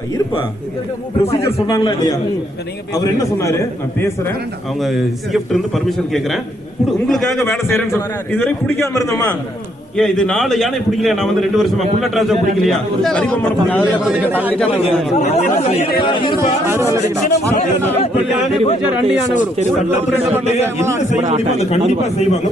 இருப்பா ப்ரொசீஜர் சொன்னாங்களா இல்லையா? அவர் என்ன சொன்னாரு? நான் பேசுறேன், அவங்க சிஎஃப்ட் இருந்து பர்மிஷன் கேக்குறேன், உங்களுக்காக வேலை செய்யறேன்னு சொன்னாரு. இதுவரை பிடிக்காம இருந்தோமா? ஏன் இது 4 யானை பிடிக்கலையா? நான் வந்து 2 வருஷமா புல்லட் ராஜா பிடிக்கலையா? அதிகமான கண்டிப்பா செய்வாங்க.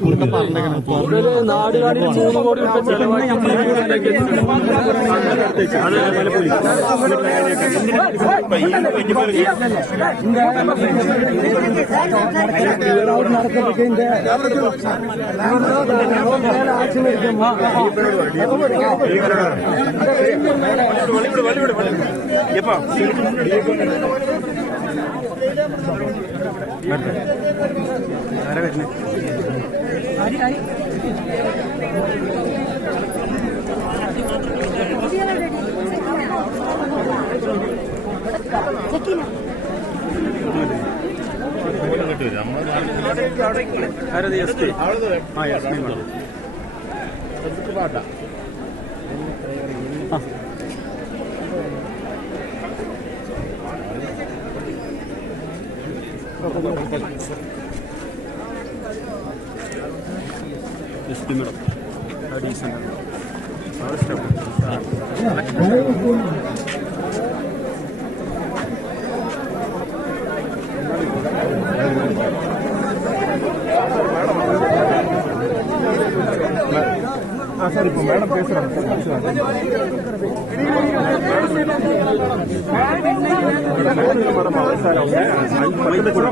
சார் இப்போ மேடம் பேசுறாங்க.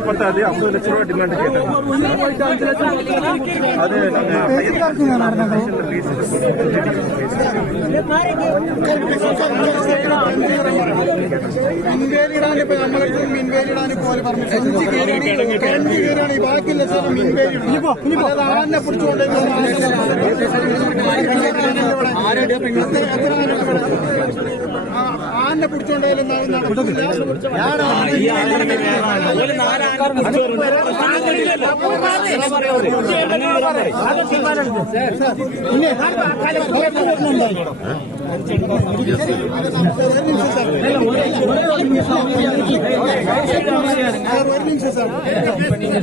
பத்தாது, 50 லட்சம் ரூபாய் டிமாண்ட் கேட்டாங்க. அது മീൻവേലിടാൻ ഇപ്പൊ നമ്മൾക്ക് മീൻവേലിടാൻ പോലെ പറഞ്ഞു 5 കയറാണ് ഈ ബാക്കിയുള്ള സ്ഥലം മീൻവേലിടും. ആനെ പിടിച്ചുകൊണ്ട് ആനെ പിടിച്ചോണ്ടായാലും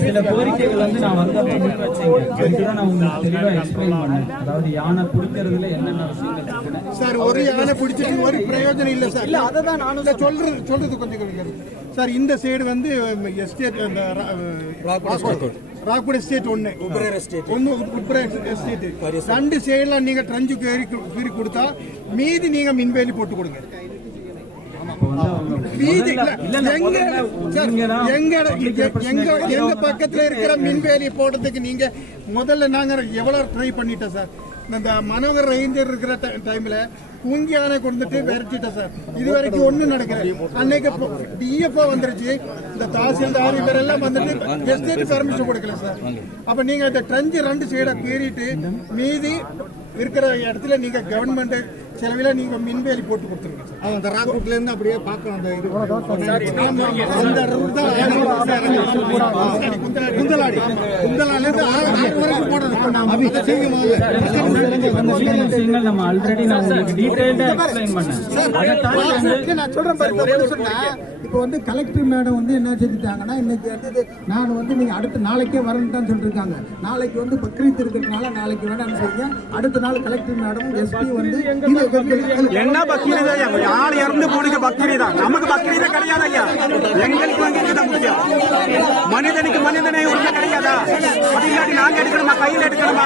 சில கோரிக்கைகள் வந்து நான் வந்து நான் உங்களுக்கு தெளிவா எக்ஸ்பிளைன் பண்ணேன். அதாவது யானை பிடிக்கிறதுல என்னென்ன விஷயங்கள் இருக்குன்னு சார். ஒரு யானை பிடிச்சிட்டு ஒரு பிரயோஜனம் இல்லை சார். இல்ல அதான் நானும் சொல்றது கொஞ்சம் கிடைக்கிறது சார். இந்த சைடு வந்து எஸ்டேட் ராக்வுட் எஸ்டேட் ஒன்னு உப்ரா எஸ்டேட் 2 சைடுல நீங்க ட்ரஞ்சு கீறி கொடுத்தா மீதி நீங்க மின்வேலி போட்டு கொடுங்க. எங்க பக்கத்துல இருக்கிற மின்வேலி போடுறதுக்கு நீங்க முதல்ல நாங்க எவ்வளவு ட்ரை பண்ணிட்டோம் சார். இந்த மனோகர் ரேஞ்சர் இருக்கிற டைம்ல குங்கியானை கொண்டுட்டு விரட்டிட்டோம் சார். இது வரைக்கும் ஒண்ணு நடக்குது. அன்னைக்கு டிஎஃப்ஓ வந்துருச்சு, இந்த தாசில்தார் இவரெல்லாம் வந்துட்டு எஸ்டேட் பெர்மிஷன் கொடுக்கல சார். அப்ப நீங்க இந்த ட்ரஞ்சு 2 சைடா கீறிட்டு மீதி இருக்கிற இடத்துல நீங்க கவர்மெண்ட் செலவில நீங்க மின்வேலி போட்டு கொடுத்துருங்க சார். அந்த ராக்வுட்ல இருந்து அப்படியே பார்க்கலாம். அந்த இது அந்த ரூட் தான் குந்தலாடி வரைக்கும் போடணும். விஷயங்கள் நம்ம ஆல்ரெடி நான் உங்களுக்கு டீடைலா எக்ஸ்பிளைன் பண்ணேன். நான் சொல்றேன். இப்போ வந்து கலெக்டர் மேடம் வந்து என்ன செஞ்சுட்டாங்கன்னா, இன்னைக்கு வந்து நான் வந்து நீங்க அடுத்த நாளைக்கே வரணும் தான் சொல்லிருக்காங்க. நாளைக்கு வந்து பக்ரீத் இருக்கிறதுனால நாளைக்கு வேணாம்னு சொல்லியா, அடுத்த நாள் கலெக்டர் மேடம் எஸ்பி வந்து என்ன பக்ரீத் ஐயா? யார் இறந்து போனீங்க பக்ரீதா? நமக்கு பக்ரீதே கிடையாது ஐயா. எங்களுக்கு வந்து இதுதான் முக்கியம். மனிதனுக்கு மனிதனை உரிமை கிடையாதா? அது இல்லாட்டி நாங்க எடுக்கணுமா? கையில் எடுக்கணுமா?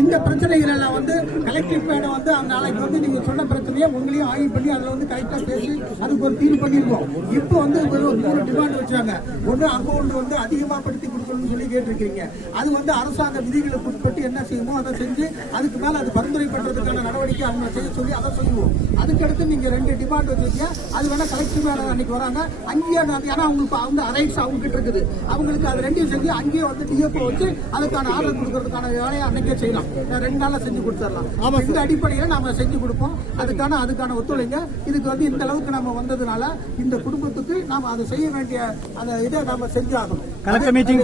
இந்த பிரச்சனைகள் எல்லாம் வந்து கலெக்டர் மேடம் வந்து நாளைக்கு வந்து நீங்க சொன்ன பிரச்சனையை உங்களையும் ஆய்வு பண்ணி அதுல வந்து கரெக்டா பேசி அதுக்கு ஒரு தீர்வு பண்ணிருக்கோம். இப்போ வந்து ஒரு 3 டிமாண்ட் வச்சாங்க. ஒண்ணு அக்கௌண்ட் வந்து அதிகமா படுத்தி கொடுக்கணும்னு சொல்லி கேட்டிருக்கீங்க. அது வந்து அரசாங்க விதிகளுக்கு உட்பட்டு என்ன செய்யுமோ அதை செஞ்சு அதுக்கு மேல அது பரிந்துரை பண்றதுக்கான நடவடிக்கை அவங்க செய்ய சொல்லி அதை செய்வோம். அதுக்கடுத்து நீங்க 2 டிமாண்ட் வச்சிருக்கீங்க. அது வேணா கலெக்டர் மேடம் அன்னைக்கு வராங்க. அங்கேயே ஏன்னா அவங்களுக்கு அவங்க ரைட்ஸ் அவங்க கிட்ட இருக்குது, அவங்களுக்கு அது ரெண்டையும் செஞ்சு அங்கேயே வந்து டிஎஃப்ஓ வச்சு அதுக்கான ஆர்டர் கொடுக்கறதுக்கான வேலையை அன்னைக்கே செய்யலாம். 2 நாள்ல செஞ்சு கொடுத்துடலாம். இந்த அடிப்படையில் நாம செஞ்சு கொடுப்போம். அதுக்கான ஒத்துழைங்க. இதுக்கு வந்து இந்த அளவுக்கு நம்ம வந்ததுனால இந்த குடும்பத்துக்கு நாம அதை செய்ய வேண்டிய அந்த இதை நாம செஞ்சு ஆகணும். கலெக்டர் மீட்டிங்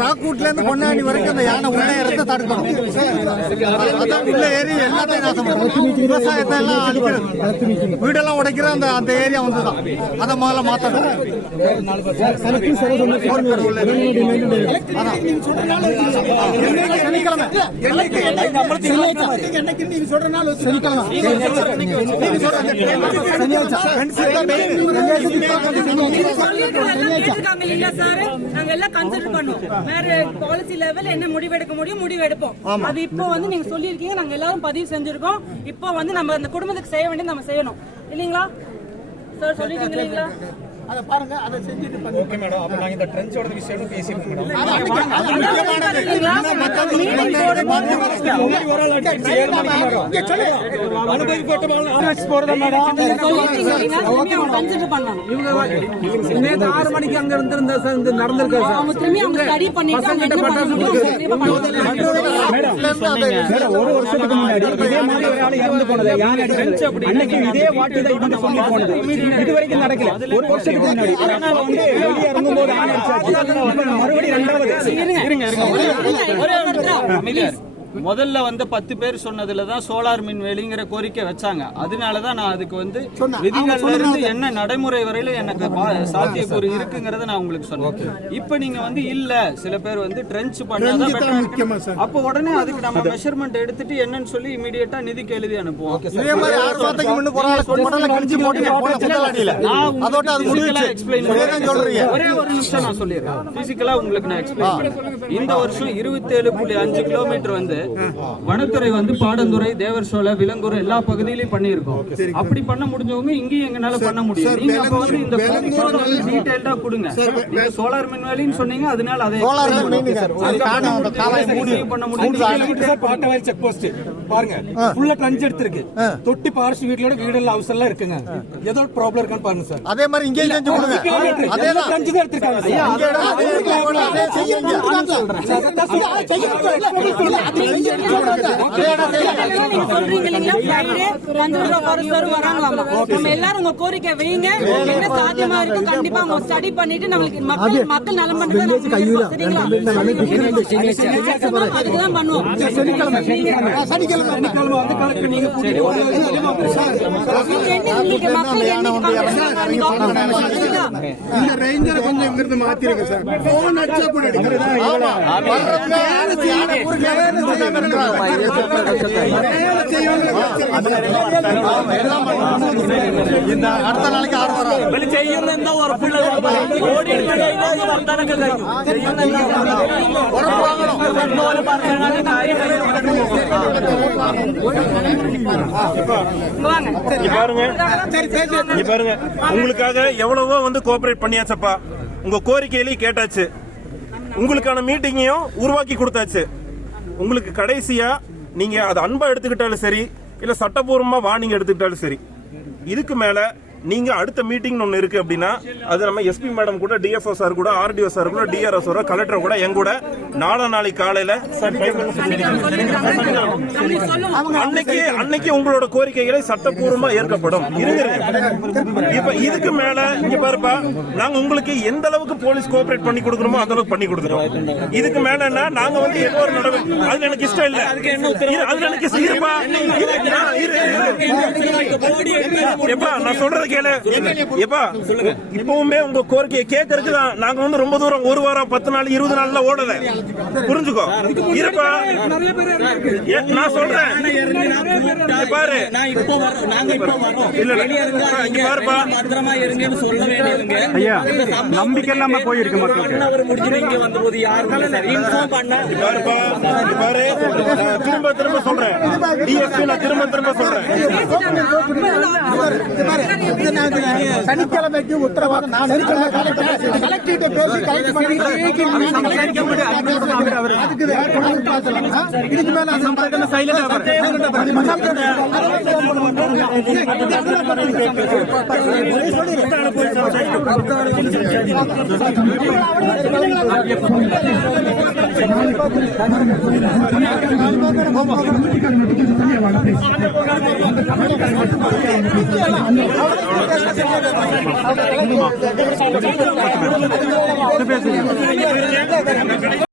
ராக்கூட்ல இருந்து பொன்னாடி வரைக்கும் அந்த யானை உள்ள இடத்தை தடுக்கணும். அதான் உள்ள ஏறி எல்லாத்தையும் நாசம் பண்ணும். விவசாயத்தை எல்லாம் அழிக்கிறது, வீடெல்லாம் உடைக்கிற அந்த ஏரியா வந்துதான். அதை முதல்ல மாத்தணும். நாங்க எல்லாம் கன்சல்ட் பண்ணுவோம். வேற பாலிசி லெவல் என்ன முடிவெடுக்க முடியும் முடிவெடுப்போம். அது இப்போ வந்து நீங்க சொல்லியிருக்கீங்க, நாங்க எல்லாரும் பதிவு செஞ்சிருக்கோம். இப்போ வந்து நம்ம அந்த குடும்பத்துக்கு செய்ய வேண்டியது நம்ம செய்யணும் இல்லீங்களா சார்? சொல்லிட்டீங்க இல்லீங்களா? அதை பாருங்க, அதை செஞ்சுட்டு பண்ணுங்க. Okay madam. அப்ப நாங்க இந்த ட்ரென்ச்சோட விஷயம் பேசியிருக்கோம் மேடம். நேற்று 6 மணிக்கு அங்க இருந்திருந்தா சார் இந்த நடந்திருக்கா சார்? ஒரு வருஷத்துக்கு முன்னாடி இதே மாதிரி ஒரு ஆள் இறந்து போனது, யார் அடிக்கிறது, அன்னைக்கு இதே வாட்டி தான் இவங்க சொல்லி போனது. இது வரைக்கும் நடக்கல. ஒரு வருஷத்துக்கு முன்னாடி அதனால வந்து வெளியே இறங்கும் போது ஆள் அடிச்சாச்சு. மறுபடியும் 2வது முதல்ல வந்து 10 பேர் சொன்னதுலதான் சோலார் மின்வேலிங்கிற கோரிக்கை வச்சாங்க. அதனாலதான் நான் அதுக்கு வந்து விதிகள்ல இருந்து என்ன நடைமுறை வரையில எனக்கு சாத்தியக்கூறு இருக்குங்கறத நான் உங்களுக்கு சொன்னேன். இப்ப நீங்க வந்து இல்ல சில பேர் வந்து ட்ரென்ச் பண்ணாதான் better. அப்ப உடனே அதுக்கு நம்ம மெஷர்மெண்ட் எடுத்துட்டு என்னன்னு சொல்லி இமிடியேட்டா நிதிக்கு எழுதி அனுப்புவோம். ஒரே ஒரு நிமிஷம் நான் சொல்லிடுறேன். பிசிக்கலா உங்களுக்கு நான் எக்ஸ்பிளைன் பண்றேன். இந்த வருஷம் 27.5 கிலோமீட்டர் வந்து வனத்துறை வந்து பாடந்துறை, தேவர்சோலை, விலங்கூர் எல்லா பகுதியிலையும் பண்ணியிருக்கோம். அப்படி பண்ண முடிஞ்சவங்க இங்கேயும் எங்கனால பண்ண முடியும். நீங்க அப்ப வந்து இந்த டீடைல்டா கொடுங்க. நீங்க சோலார் மின்வேலின்னு சொன்னீங்க, அதனால அதை பண்ண முடியும். செக் போஸ்ட் பாருங்க, ஃபுல்லா ட்ரென்ச் எடுத்திருக்கு. தொட்டி பாரஸ்ட் வீட்லோட வீடெல்லாம் ஹவுஸ் எல்லாம் இருக்குங்க. ஏதோ ப்ராப்ளம் இருக்கான்னு பாருங்க சார். அதே மாதிரி இங்கே செஞ்சு கொடுங்க. அதே தான் ட்ரென்ச் தான் எடுத்திருக்காங்க சார். எல்லாரும் உங்க கோரிக்கை வைங்க. என்ன சாத்தியமா இருக்கும் கண்டிப்பா அவங்க ஸ்டடி பண்ணிட்டு நம்மளுக்கு மக்கள் நலம் பண்றது அதுக்குதான் பண்ணுவோம். இந்த ரேஞ்சரை கொஞ்சம் இங்கிருந்து மாத்திருங்க சார். போன் அடிச்சா கூட எடுக்கிறது. அடுத்த நாளைக்கு பாருங்க, உங்களுக்காக எவ்வளவோ வந்து கோஆபரேட் பண்ணியாச்சப்பா. உங்க கோரிக்கையிலையும் கேட்டாச்சு, உங்களுக்கான மீட்டிங்கையும் உருவாக்கி கொடுத்தாச்சு. உங்களுக்கு கடைசியா நீங்க அதை அன்பா எடுத்துக்கிட்டாலும் சரி, இல்ல சட்டபூர்வமா வார்னிங் எடுத்துக்கிட்டாலும் சரி, இதுக்கு மேல நீங்க அடுத்த மீட்டிங் ஒன்னு இருக்கு அப்படின்னா அது நம்ம எஸ்பி மேடம் கூட, டிஎஃப்ஓ சார் கூட, ஆர்டிஓ சார் கூட, டிஆர்ஓ சார், கலெக்டர் கூட என் கூட நாளைக்கு காலையில அன்னைக்கு உங்களோட கோரிக்கைகளை சட்டபூர்வமா ஏற்கப்படும். இப்ப இதுக்கு மேல இங்க பாருப்பா, நாங்க உங்களுக்கு எந்த அளவுக்கு போலீஸ் கோஆபரேட் பண்ணி கொடுக்கணுமோ அந்த அளவுக்கு பண்ணி கொடுக்குறோம். இதுக்கு மேல என்ன, நாங்க வந்து ஏதோ ஒரு நடவடிக்கை அது எனக்கு இஷ்டம் இல்ல, அது எனக்கு இருப்பா. நான் சொல்றது கேளு. இப்பவுமே உங்க கோரிக்கையை கேட்கறதுக்கு தான் நாங்க வந்து ரொம்ப தூரம் 1 வாரம் 10 நாள் 20 நாள்ல ஓடல. புரிஞ்சுக்கோ இருப்பா. நான் சொல்றேன் பாரு, பாருப்பா, நம்பிக்கை இல்லாம போயிருக்கு மக்களுக்கு. திரும்ப சொல்றேன், டிஎஸ்பி நான் திரும்ப சொல்றேன். சனிக்கிழமைக்கு உத்தரவாதம் நான் கலெக்டர்கிட்ட பேசி கலெக்ட் பண்ணி இதுக்கு மேல பேசுங்க.